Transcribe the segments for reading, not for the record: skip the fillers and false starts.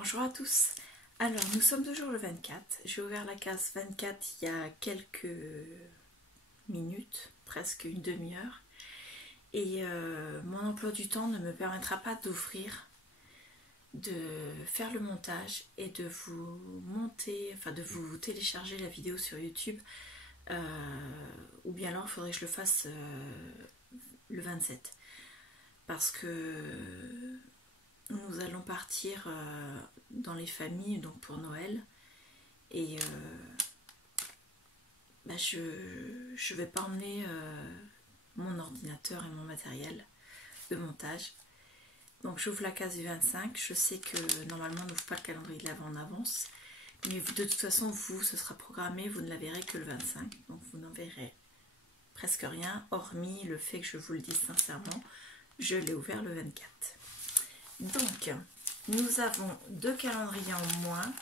Bonjour à tous. Alors, nous sommes toujours le 24. J'ai ouvert la case 24 il y a quelques minutes, presque une demi-heure. Et mon emploi du temps ne me permettra pas d'ouvrir, de faire le montage et de vous monter, enfin de vous télécharger la vidéo sur YouTube. Ou bien alors, il faudrait que je le fasse le 27. Parce que nous allons partir dans les familles donc pour Noël et je vais pas emmener mon ordinateur et mon matériel de montage. Donc j'ouvre la case du 25. Je sais que normalement on n'ouvre pas le calendrier de l'Avent en avance, mais de toute façon vous, ce sera programmé, vous ne la verrez que le 25, donc vous n'en verrez presque rien, hormis le fait que je vous le dise sincèrement, je l'ai ouvert le 24. Donc, nous avons deux calendriers en moins,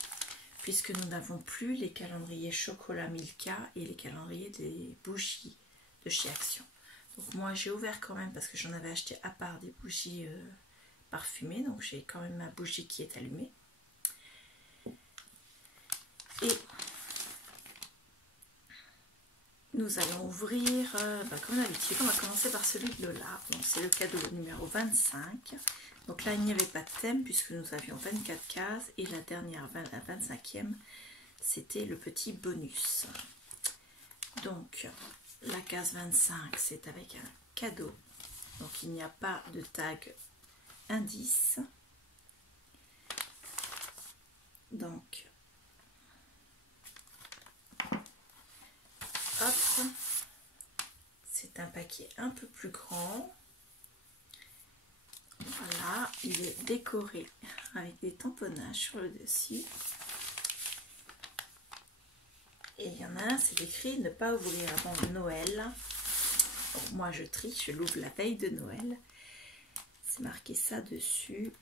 puisque nous n'avons plus les calendriers chocolat Milka et les calendriers des bougies de chez Action. Donc moi, j'ai ouvert quand même, parce que j'en avais acheté à part des bougies parfumées, donc j'ai quand même ma bougie qui est allumée. Et nous allons ouvrir, comme d'habitude, on va commencer par celui de Lola. Donc c'est le cadeau numéro 25. Donc là, il n'y avait pas de thème puisque nous avions 24 cases et la dernière, la 25e, c'était le petit bonus. Donc, la case 25, c'est avec un cadeau. Donc, il n'y a pas de tag indice. Donc, hop, c'est un paquet un peu plus grand. Voilà, il est décoré avec des tamponnages sur le dessus. Et il y en a un, c'est écrit ne pas ouvrir avant Noël. Donc moi je trie, je l'ouvre la veille de Noël. C'est marqué ça dessus.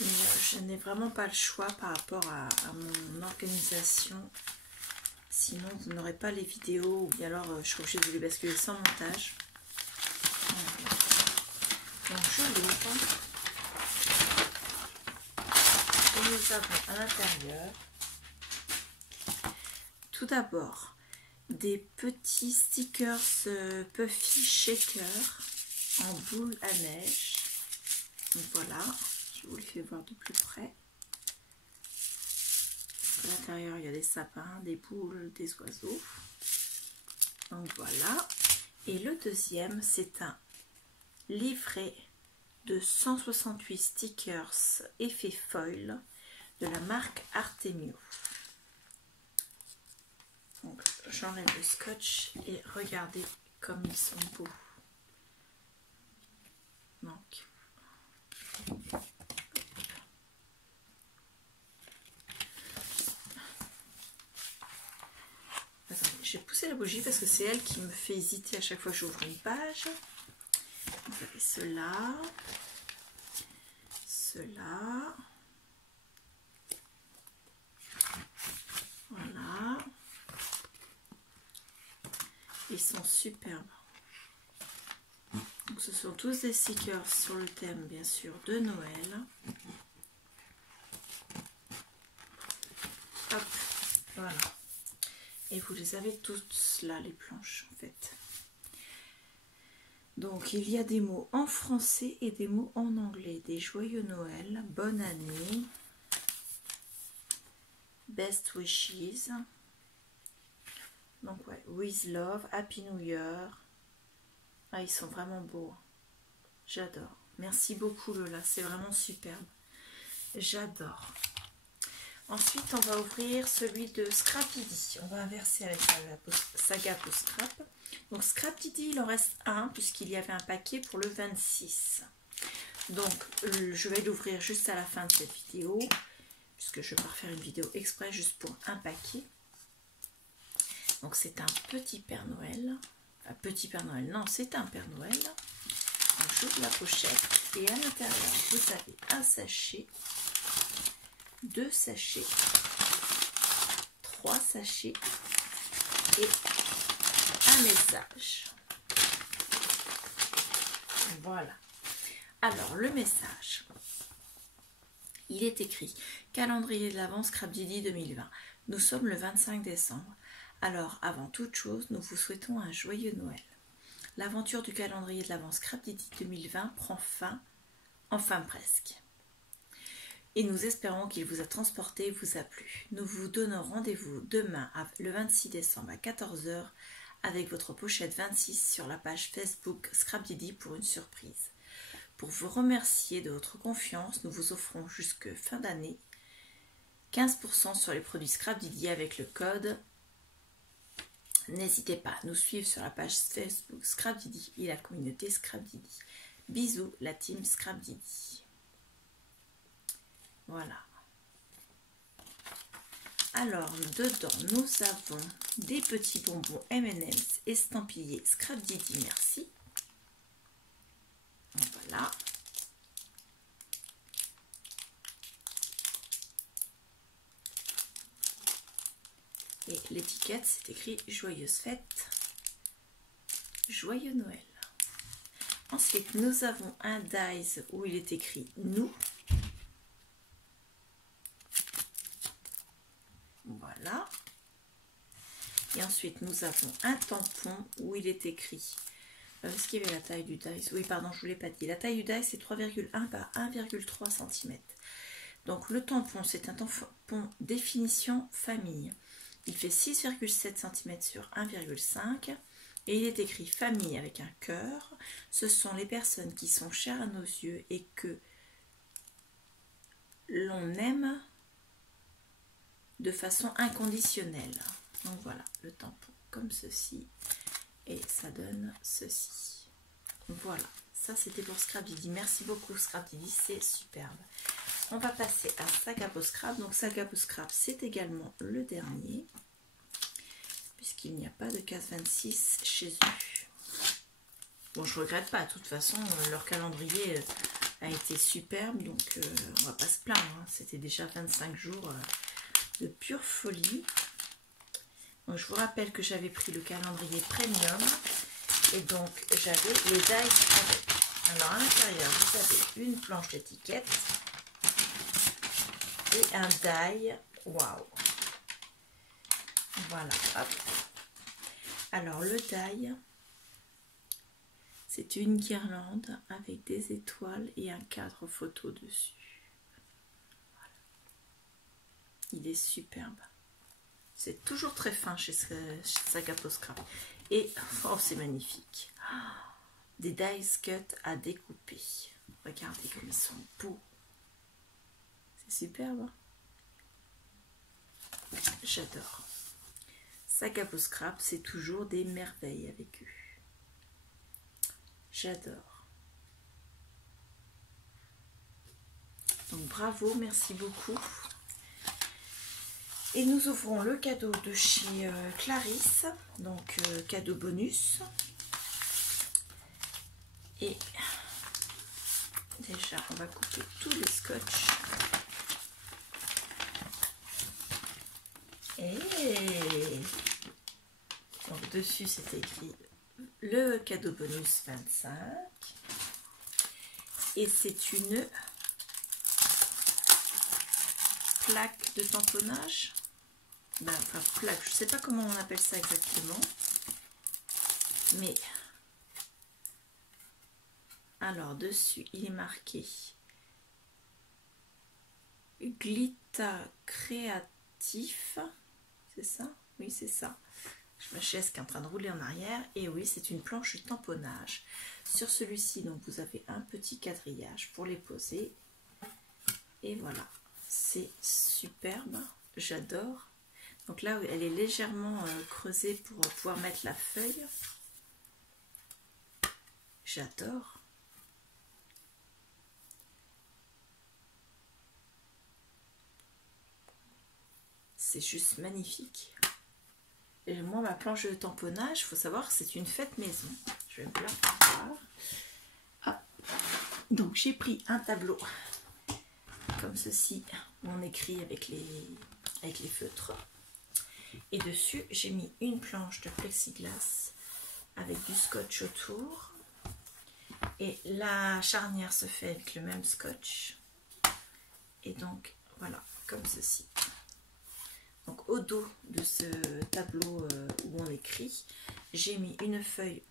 Mais je n'ai vraiment pas le choix par rapport à mon organisation. Sinon vous n'aurez pas les vidéos ou bien alors je serai obligée de les basculer sans montage. Donc je l'ouvre et nous avons à l'intérieur tout d'abord des petits stickers Puffy Shaker en boule à neige. Donc voilà, je vous le fais voir de plus près. À l'intérieur il y a des sapins, des boules, des oiseaux. Donc voilà. Et le deuxième c'est un livret de 168 stickers effet foil de la marque Artemio. Donc j'enlève le scotch et regardez comme ils sont beaux. Donc attendez, je vais pousser la bougie parce que c'est elle qui me fait hésiter à chaque fois que j'ouvre une page. Vous avez cela, cela, voilà, ils sont superbes. Donc ce sont tous des stickers sur le thème bien sûr de Noël. Hop, voilà. Et vous les avez toutes là, les planches en fait. Donc il y a des mots en français et des mots en anglais. Des joyeux Noël, bonne année, best wishes. Donc ouais, with love, happy new year. Ah, ils sont vraiment beaux. J'adore. Merci beaucoup Lola, c'est vraiment superbe. J'adore. Ensuite, on va ouvrir celui de Scrap Didi. On va inverser avec la saga pour Scrap. Donc Scrap Didi, il en reste un puisqu'il y avait un paquet pour le 26. Donc je vais l'ouvrir juste à la fin de cette vidéo puisque je vais pas refaire une vidéo exprès juste pour un paquet. Donc c'est un petit Père Noël. Enfin, petit Père Noël, non, c'est un Père Noël. Donc j'ouvre la pochette et à l'intérieur vous avez un sachet, 2 sachets, 3 sachets et un message. Voilà. Alors le message, Il est écrit « Calendrier de l'Avent Scrapdiddy 2020 ». Nous sommes le 25 décembre. Alors, avant toute chose, nous vous souhaitons un joyeux Noël. L'aventure du calendrier de l'Avent Scrapdiddy 2020 prend fin, enfin presque. Et nous espérons qu'il vous a transporté et vous a plu. Nous vous donnons rendez-vous demain, le 26 décembre à 14 h, avec votre pochette 26 sur la page Facebook Scrapdiddy pour une surprise. Pour vous remercier de votre confiance, nous vous offrons jusque fin d'année 15% sur les produits Scrapdiddy avec le code. N'hésitez pas à nous suivre sur la page Facebook Scrapdiddy et la communauté Scrapdiddy. Bisous, la team Scrapdiddy. Voilà. Alors, dedans, nous avons des petits bonbons M&M's estampillés Scrapdiddy, merci. Voilà. Et l'étiquette, c'est écrit « Joyeuse fête, joyeux Noël ». Ensuite, nous avons un dies où il est écrit « Nous ». Voilà. Et ensuite, nous avons un tampon où il est écrit... Est-ce qu'il y avait la taille du dies? Oui, pardon, je ne vous l'ai pas dit. La taille du dies, c'est 3,1 par 1,3 cm. Donc, le tampon, c'est un tampon définition famille. Il fait 6,7 cm sur 1,5 et il est écrit famille avec un cœur. Ce sont les personnes qui sont chères à nos yeux et que l'on aime de façon inconditionnelle. Donc voilà, le tampon comme ceci et ça donne ceci. Voilà, ça c'était pour Scrapdiddy. Merci beaucoup Scrapdiddy, c'est superbe. On va passer à Sac à Peau Scrap. Donc Sac à Peau Scrap, c'est également le dernier, puisqu'il n'y a pas de case 26 chez eux. Bon, je regrette pas, de toute façon, leur calendrier a été superbe, donc on va pas se plaindre. Hein. C'était déjà 25 jours de pure folie. Donc, je vous rappelle que j'avais pris le calendrier premium, et donc j'avais les dies avec. Alors à l'intérieur, vous avez une planche d'étiquette et un die. Waouh! Voilà, hop. Alors le die, c'est une guirlande avec des étoiles et un cadre photo dessus. Voilà. Il est superbe. C'est toujours très fin chez Sac à Peau Scrap. Et oh, c'est magnifique. Des dies cut à découper. Regardez comme ils sont beaux. C'est superbe. J'adore. Sac à Peau Scrap, c'est toujours des merveilles avec eux. J'adore. Donc bravo, merci beaucoup. Et nous ouvrons le cadeau de chez Clarisse, donc cadeau bonus. Et déjà, on va couper tous les scotch. Et donc dessus, c'est écrit le cadeau bonus 25. Et c'est une plaque de tamponnage. Ben, enfin, plaque, je ne sais pas comment on appelle ça exactement. Mais alors dessus, il est marqué Glita Créatif. C'est ça? Oui, c'est ça. Ma chaise qui est en train de rouler en arrière. Et oui, c'est une planche de tamponnage. Sur celui-ci, donc vous avez un petit quadrillage pour les poser. Et voilà, c'est superbe. J'adore. Donc là, elle est légèrement creusée pour pouvoir mettre la feuille. J'adore. C'est juste magnifique. Et moi, ma planche de tamponnage, il faut savoir que c'est une fête maison. Je vais me la faire. Ah. Donc j'ai pris un tableau comme ceci, où on écrit avec les feutres. Et dessus, j'ai mis une planche de plexiglas avec du scotch autour. Et la charnière se fait avec le même scotch. Et donc voilà, comme ceci. Donc au dos de ce tableau où on écrit, j'ai mis une feuille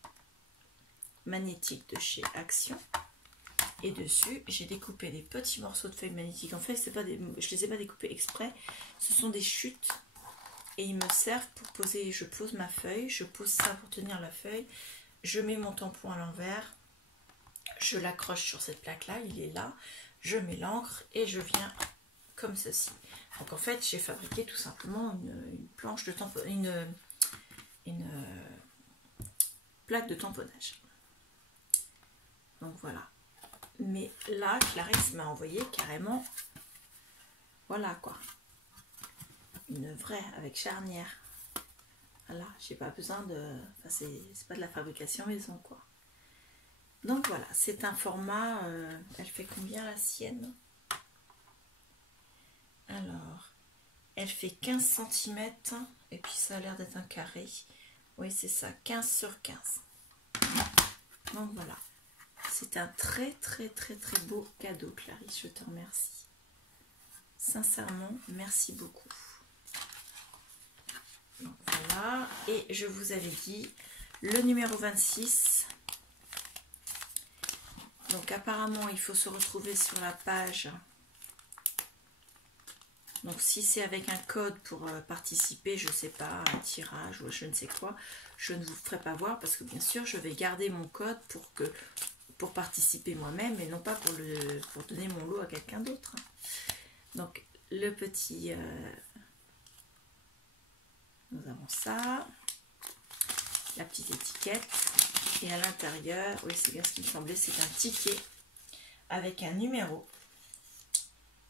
magnétique de chez Action. Et dessus, j'ai découpé des petits morceaux de feuilles magnétiques. En fait, je ne les ai pas découpés exprès. Ce sont des chutes. Et ils me servent pour poser. Je pose ma feuille. Je pose ça pour tenir la feuille. Je mets mon tampon à l'envers. Je l'accroche sur cette plaque-là. Il est là. Je mets l'encre et je viens comme ceci. Donc en fait, j'ai fabriqué tout simplement une planche de tamponnage. Une plaque de tamponnage. Donc voilà. Mais là, Clarisse m'a envoyé carrément, voilà quoi, une vraie avec charnière. Voilà, j'ai pas besoin de, enfin c'est pas de la fabrication maison quoi. Donc voilà, c'est un format, elle fait combien la sienne? Alors, elle fait 15 cm et puis ça a l'air d'être un carré. Oui c'est ça, 15 sur 15. Donc voilà. C'est un très très très très beau cadeau, Clarisse, je te remercie. Sincèrement, merci beaucoup. Donc voilà, et je vous avais dit le numéro 26. Donc apparemment, il faut se retrouver sur la page. Donc si c'est avec un code pour participer, je ne sais pas, un tirage ou je ne sais quoi, je ne vous ferai pas voir parce que bien sûr, je vais garder mon code pour participer moi-même et non pas pour donner mon lot à quelqu'un d'autre. Donc le petit, nous avons ça, la petite étiquette et à l'intérieur, oui c'est bien ce qui me semblait, c'est un ticket avec un numéro.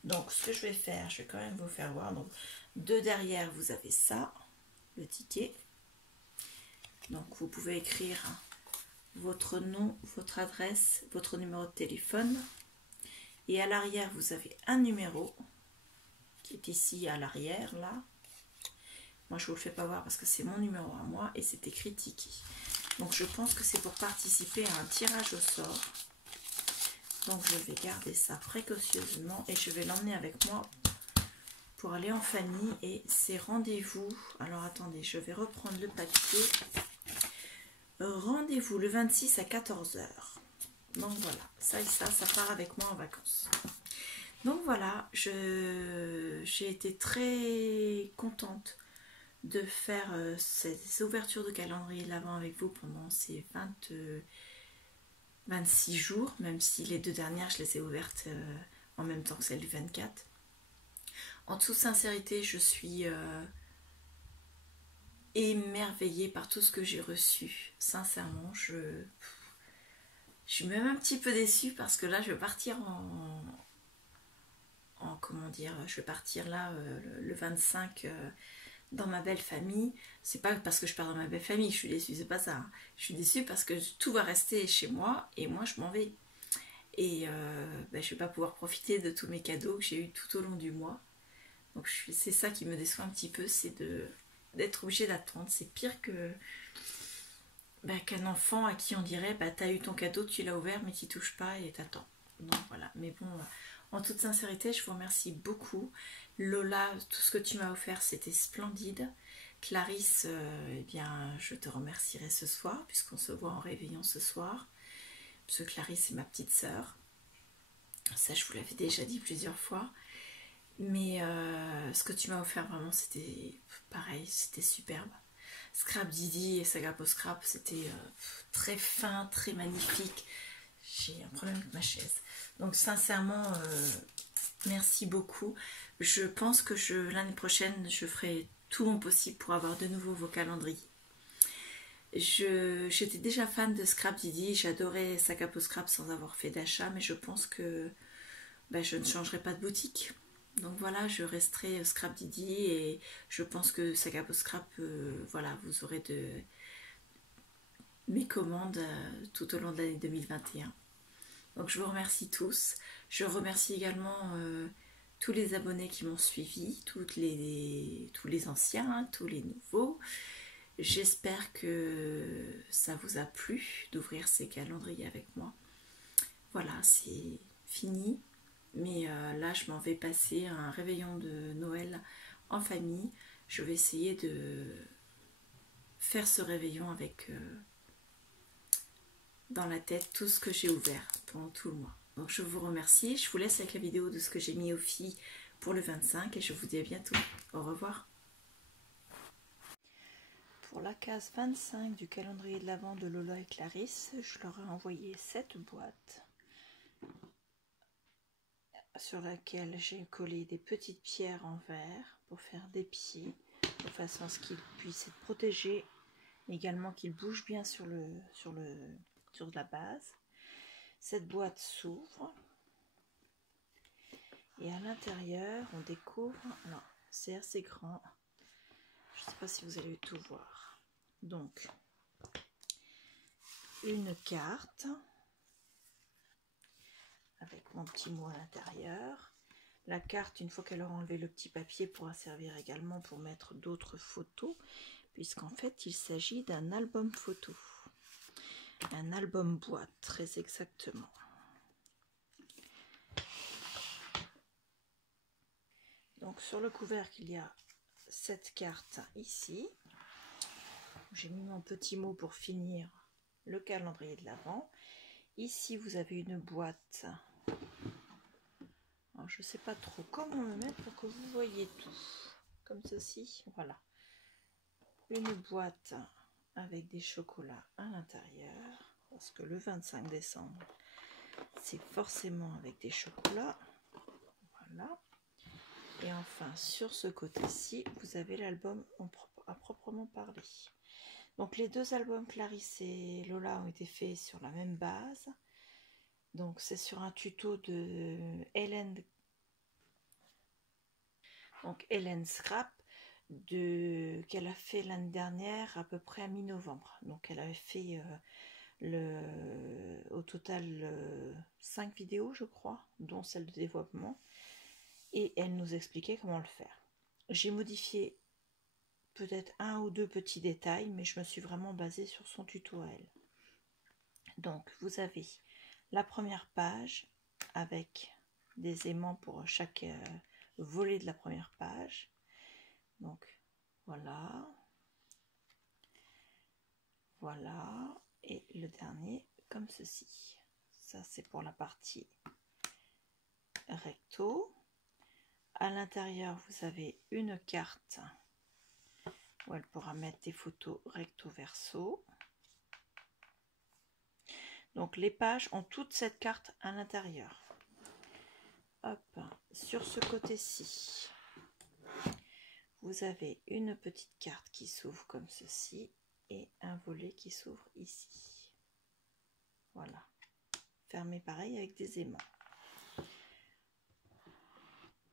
Donc ce que je vais faire, je vais quand même vous faire voir. Donc de derrière vous avez ça, le ticket. Donc vous pouvez écrire votre nom, votre adresse, votre numéro de téléphone. Et à l'arrière, vous avez un numéro qui est ici à l'arrière, là. Moi, je ne vous le fais pas voir parce que c'est mon numéro à moi et c'est écrit Tiki. Donc, je pense que c'est pour participer à un tirage au sort. Donc, je vais garder ça précautionneusement et je vais l'emmener avec moi pour aller en famille. Et c'est rendez-vous. Alors, attendez, je vais reprendre le papier. Rendez-vous le 26 à 14 h. Donc voilà, ça et ça part avec moi en vacances. Donc voilà, j'ai été très contente de faire ces ouvertures de calendrier de l'Avent avec vous pendant ces 26 jours, même si les deux dernières, je les ai ouvertes en même temps que celle du 24. En toute sincérité, je suis émerveillée par tout ce que j'ai reçu. Sincèrement, je suis même un petit peu déçue parce que là, je vais partir comment dire, je vais partir là le 25 dans ma belle famille. C'est pas parce que je pars dans ma belle famille, je suis déçue, c'est pas ça. Hein. Je suis déçue parce que tout va rester chez moi et moi je m'en vais. Et je vais pas pouvoir profiter de tous mes cadeaux que j'ai eu tout au long du mois. Donc c'est ça qui me déçoit un petit peu, c'est d'être obligée d'attendre. C'est pire que qu'un enfant à qui on dirait t'as eu ton cadeau, tu l'as ouvert mais tu touches pas et t'attends. Donc voilà, mais bon, en toute sincérité, je vous remercie beaucoup. Lola, tout ce que tu m'as offert, c'était splendide. Clarisse, eh bien, je te remercierai ce soir, puisqu'on se voit en réveillon ce soir. Parce que Clarisse est ma petite sœur. Ça, je vous l'avais déjà dit plusieurs fois. Mais ce que tu m'as offert, vraiment, c'était pareil, c'était superbe. Scrap Didi et Sagapo Scrap, c'était très fin, très magnifique. J'ai un problème avec ma chaise. Donc sincèrement, merci beaucoup. Je pense que l'année prochaine, je ferai tout mon possible pour avoir de nouveau vos calendriers. J'étais déjà fan de Scrap Didi, j'adorais Sagapo Scrap sans avoir fait d'achat, mais je pense que je ne changerai pas de boutique. Donc voilà, je resterai Scrap Didi et je pense que Sagapo Scrap, voilà, vous aurez mes commandes tout au long de l'année 2021. Donc je vous remercie tous. Je remercie également tous les abonnés qui m'ont suivi, tous les anciens, tous les nouveaux. J'espère que ça vous a plu d'ouvrir ces calendriers avec moi. Voilà, c'est fini. Mais là, je m'en vais passer un réveillon de Noël en famille. Je vais essayer de faire ce réveillon avec dans la tête tout ce que j'ai ouvert pendant tout le mois. Donc je vous remercie. Je vous laisse avec la vidéo de ce que j'ai mis aux filles pour le 25 et je vous dis à bientôt. Au revoir. Pour la case 25 du calendrier de l'Avent de Lola et Clarisse, je leur ai envoyé cette boîte sur laquelle j'ai collé des petites pierres en verre pour faire des pieds, de façon à ce qu'ils puissent être protégés, également qu'ils bougent bien sur la base. Cette boîte s'ouvre et à l'intérieur on découvre, alors c'est assez grand, je ne sais pas si vous allez tout voir, donc une carte avec mon petit mot à l'intérieur. La carte, une fois qu'elle aura enlevé le petit papier, pourra servir également pour mettre d'autres photos, puisqu'en fait il s'agit d'un album photo, un album boîte très exactement. Donc sur le couvercle il y a cette carte ici, j'ai mis mon petit mot pour finir le calendrier de l'Avent. Ici vous avez une boîte. Alors, je ne sais pas trop comment le mettre pour que vous voyez tout. Comme ceci, voilà. Une boîte avec des chocolats à l'intérieur. Parce que le 25 décembre, c'est forcément avec des chocolats. Voilà. Et enfin, sur ce côté-ci, vous avez l'album à proprement parler. Donc, les deux albums Clarisse et Lola ont été faits sur la même base. Donc, c'est sur un tuto de Hélène Scrap qu'elle a fait l'année dernière à peu près à mi-novembre. Donc elle avait fait au total 5 vidéos je crois, dont celle de développement, et elle nous expliquait comment le faire. J'ai modifié peut-être un ou deux petits détails, mais je me suis vraiment basée sur son tuto à elle. Donc vous avez la première page avec des aimants pour chaque volet de la première page. Donc voilà, voilà, et le dernier comme ceci. Ça c'est pour la partie recto. À l'intérieur vous avez une carte où elle pourra mettre des photos recto verso. Donc les pages ont toute cette carte à l'intérieur. Hop, sur ce côté-ci, vous avez une petite carte qui s'ouvre comme ceci et un volet qui s'ouvre ici. Voilà, fermé pareil avec des aimants.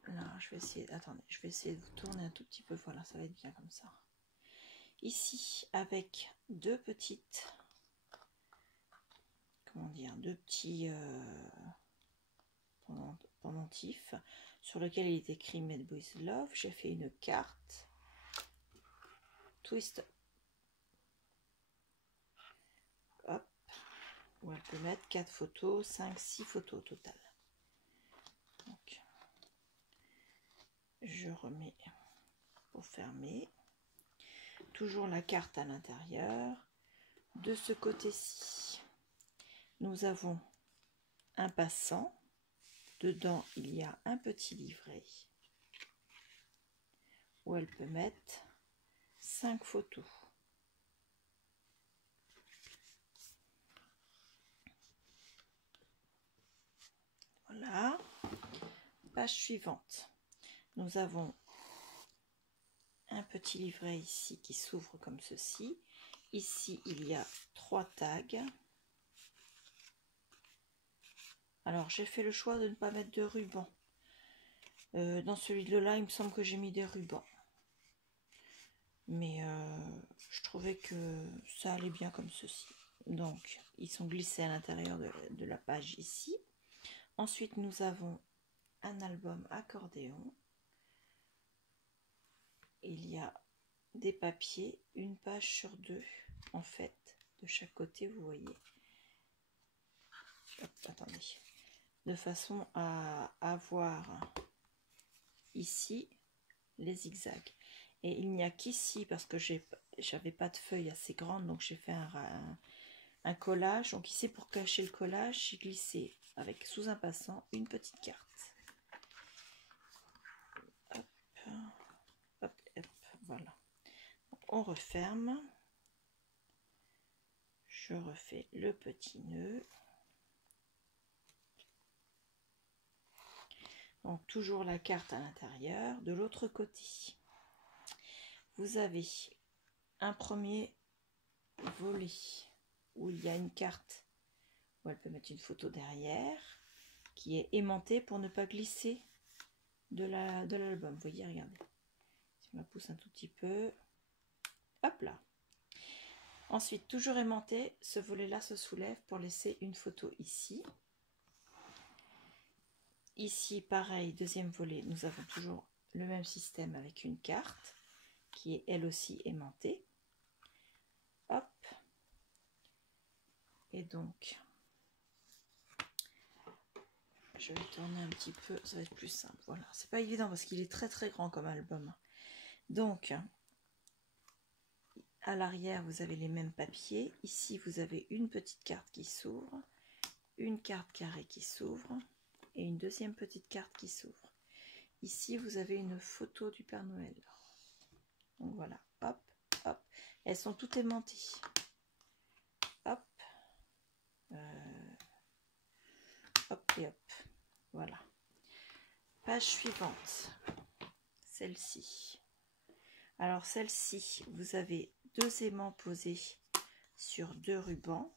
Là, je vais essayer, attendez, je vais essayer de vous tourner un tout petit peu, voilà, ça va être bien comme ça. Ici, avec deux petites, comment dire, deux petits pendentifs sur lequel il est écrit Made with Love, j'ai fait une carte twist, hop, où elle peut mettre 4 photos, 5, 6 photos au total. Donc, je remets pour fermer. Toujours la carte à l'intérieur. De ce côté-ci, nous avons un passant. Dedans, il y a un petit livret où elle peut mettre 5 photos. Voilà. Page suivante. Nous avons un petit livret ici qui s'ouvre comme ceci. Ici, il y a 3 tags. Alors, j'ai fait le choix de ne pas mettre de ruban. Dans celui de là, il me semble que j'ai mis des rubans. Mais je trouvais que ça allait bien comme ceci. Donc, ils sont glissés à l'intérieur de la page ici. Ensuite, nous avons un album accordéon. Il y a des papiers, une page sur 2, en fait, de chaque côté, vous voyez. Hop, attendez. de façon à avoir ici les zigzags. Et il n'y a qu'ici, parce que j'avais pas de feuille assez grande, donc j'ai fait un collage. Donc ici, pour cacher le collage, j'ai glissé avec sous un passant une petite carte. Hop, hop, hop, voilà. Donc, on referme. Je refais le petit nœud. Donc toujours la carte à l'intérieur. De l'autre côté, vous avez un premier volet où il y a une carte où elle peut mettre une photo derrière qui est aimantée pour ne pas glisser de l'album. Vous voyez, regardez. Si on la pousse un tout petit peu, hop là. Ensuite, toujours aimanté, ce volet-là se soulève pour laisser une photo ici. Ici, pareil, deuxième volet, nous avons toujours le même système avec une carte qui est elle aussi aimantée. Hop. Et donc, je vais tourner un petit peu, ça va être plus simple. Voilà, c'est pas évident parce qu'il est très très grand comme album. Donc, à l'arrière, vous avez les mêmes papiers. Ici, vous avez une petite carte qui s'ouvre, une carte carrée qui s'ouvre et une deuxième petite carte qui s'ouvre. Ici, vous avez une photo du Père Noël. Donc voilà, hop, hop. Elles sont toutes aimantées. Hop. Hop et hop. Voilà. Page suivante. Celle-ci. Alors celle-ci, vous avez deux aimants posés sur deux rubans.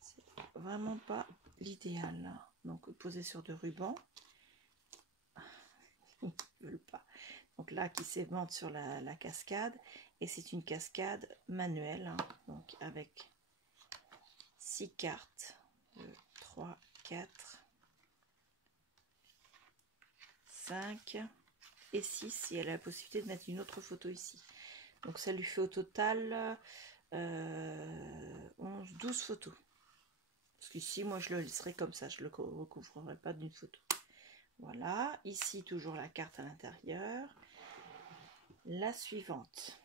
C'est vraiment pas l'idéal. Donc posé sur deux rubans. Ils ne veulent pas. Donc là qui s'aimantent sur la cascade. Et c'est une cascade manuelle. Donc avec 6 cartes. 2, 3, 4, 5 et 6. Et elle a la possibilité de mettre une autre photo ici. Donc ça lui fait au total 12 photos. Parce qu'ici, moi, je le laisserai comme ça. Je ne le recouvrerai pas d'une photo. Voilà. Ici, toujours la carte à l'intérieur. La suivante.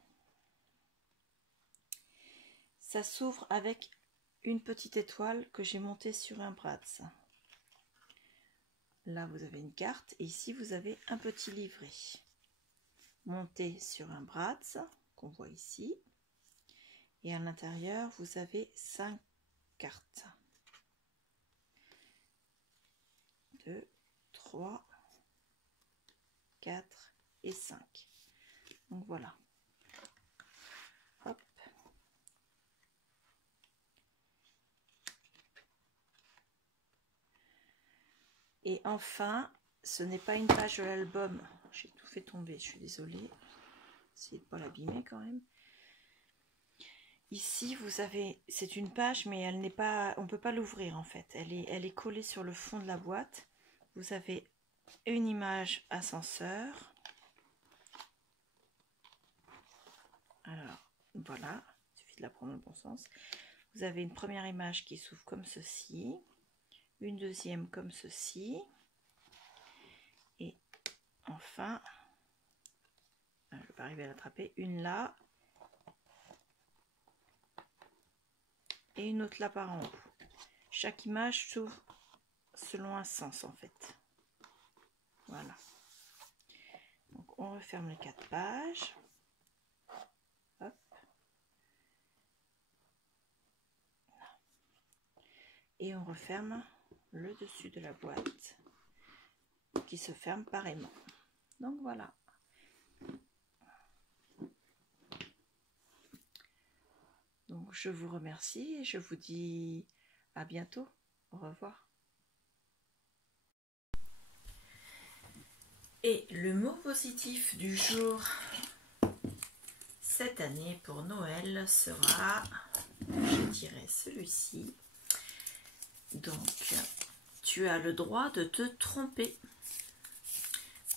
Ça s'ouvre avec une petite étoile que j'ai montée sur un bratz. Là, vous avez une carte. Et ici, vous avez un petit livret. Monté sur un bratz, qu'on voit ici. Et à l'intérieur, vous avez 5 cartes. 2, 3, 4 et 5. Donc voilà. Hop. Et enfin, ce n'est pas une page de l'album. J'ai tout fait tomber, je suis désolée. Essayez de ne pas l'abîmer quand même. Ici, vous avez, c'est une page, mais elle n'est pas, on ne peut pas l'ouvrir en fait. Elle est collée sur le fond de la boîte. Vous avez une image ascenseur. Alors, voilà, il suffit de la prendre dans le bon sens. Vous avez une première image qui s'ouvre comme ceci, une deuxième comme ceci, et enfin, je ne vais pas arriver à l'attraper, une là, et une autre là par en haut. Chaque image s'ouvre selon un sens en fait. Voilà. Donc on referme les 4 pages. Hop. Et on referme le dessus de la boîte qui se ferme par aimant. Donc voilà. Donc je vous remercie et je vous dis à bientôt. Au revoir. Et le mot positif du jour cette année pour Noël sera, je dirais celui-ci. Donc, tu as le droit de te tromper.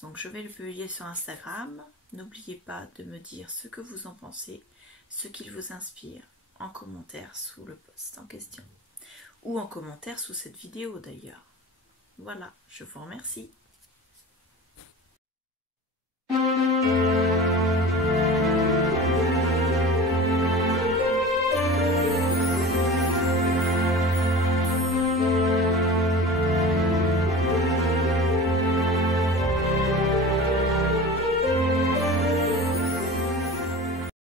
Donc, je vais le publier sur Instagram. N'oubliez pas de me dire ce que vous en pensez, ce qu'il vous inspire en commentaire sous le post en question. ou en commentaire sous cette vidéo d'ailleurs. Voilà, je vous remercie.